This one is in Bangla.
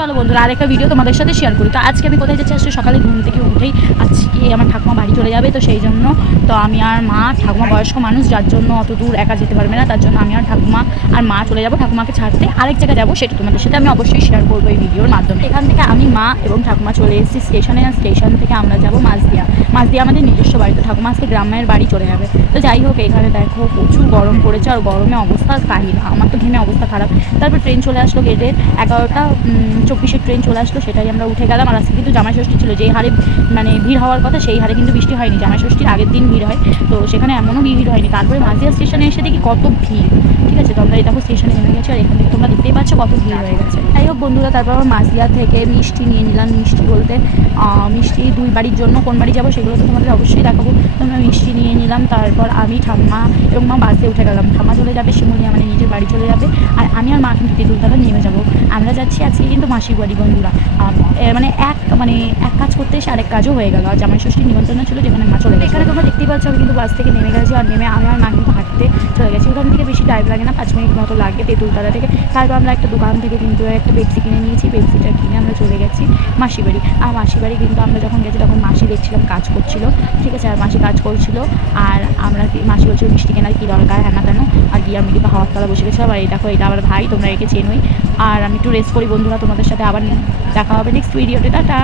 চলো বন্ধুরা আরেকটা ভিডিও তোমাদের সাথে শেয়ার করি। তো আজকে আমি কোথায় যাচ্ছি, আজকে সকালে ঘুম থেকে উঠেই আজকে আমার ঠাকুমা বাড়ি চলে যাবে, তো সেই জন্য তো আমি আর মা, ঠাকুমা বয়স্ক মানুষ যার জন্য অত দূর একা যেতে পারবে না, তার জন্য আমি আর ঠাকুমা আর মা চলে যাবো। ঠাকুমাকে ছাড়তে আরেক জায়গায় যাবো, সেটা তোমাদের সাথে আমি অবশ্যই শেয়ার করবো এই ভিডিওর মাধ্যমে। এখান থেকে আমি, মা এবং ঠাকুমা চলে এসেছি স্টেশনে, আর স্টেশন থেকে আমরা যাবো মাঝদিয়া। মাঝদিয়া আমাদের নিজস্ব বাড়ি, তো ঠাকুমা আজকে গ্রামের বাড়ি চলে যাবে। তো যাই হোক, এখানে দেখো প্রচুর গরম পড়েছে, আর গরমে অবস্থা কাহিল, আমার তো ঘেমে অবস্থা খারাপ। তারপর ট্রেন চলে আসলো, গেটের 11টা 24-এর ট্রেন চলে আসলো, সেটাই আমরা উঠে গেলাম। আর আজকে কিন্তু জামাই ষষ্ঠী ছিল, যেই হারে মানে ভিড় হওয়ার কথা সেই হারে কিন্তু বৃষ্টি হয়নি। জামাই ষষ্ঠীর আগের দিন ভিড় হয়, তো সেখানে এমনও ভিড় হয়নি। তারপরে মাঝদিয়া স্টেশনে এসে দেখি কত ভিড়। ঠিক আছে, তো আমরা এই দেখো স্টেশনে নেমে গেছি, আর এখান থেকে তোমরা দেখতেই পাচ্ছ কত ভিড় হয়ে গেছে। যাই হোক বন্ধুরা, তারপর আমার মাঝদিয়া থেকে মিষ্টি নিয়ে নিলাম। মিষ্টি বলতে মিষ্টি 2 বাড়ির জন্য, কোন বাড়ি যাবো সেগুলো তো তোমাদের অবশ্যই দেখাবো। তোমরা মিষ্টি নিয়ে নিলাম। তারপর আমি, ঠাম্মা এবং মা বাসে উঠে গেলাম। ঠাম্মা চলে যাবে শিমুলিয়া, মানে নিজের বাড়ি চলে যাবে, আর আমি আর মা কিন্তু তেঁতুলতলা নেমে যাবো। আমরা যাচ্ছি আজকে কিন্তু মাসির বাড়ি বন্ধুরা। মানে এক কাজ করতে এসে আরেক কাজও হয়ে গেল। আর জামাই ষষ্ঠীর নিমন্ত্রণ ছিল, যেখানে মা চলে গেছে। এখানে তোমরা দেখতেই পাচ্ছ আমি কিন্তু বাস থেকে নেমে গেছি, আর নেমে আমি আর মা কিন্তু হাঁটতে চলে গেছি। ওখান থেকে বেশি টাইম লাগে না, 5 মিনিট মতো লাগে তেঁতুলতলা থেকে। তারপর আমরা একটা দোকান থেকে কিন্তু একটা পেপসি কিনে নিয়েছি, পেপসিটা কিনে আমরা চলে গেছি মাসি বাড়ি। আর মাসি বাড়ি কিন্তু আমরা যখন গেছি তখন মাসি দেখছিলাম কাজ করছিল, ঠিক আছে, আর মাসি কাজ করছিল, আর আমরা মাসি বলছিল মিষ্টি কেনার কী দরকার, হ্যাঁ না তেন, আর গিয়ে আমি কিন্তু হাওয়ার তলা বসে গেছিলাম। আর এই দেখো, এটা আমার ভাই, তোমরা একে চেনোই। আর আমি একটু রেস্ট করি বন্ধুরা, তোমাদের সাথে আবার দেখা হবে নেক্সট ভিডিওতে। টাটা।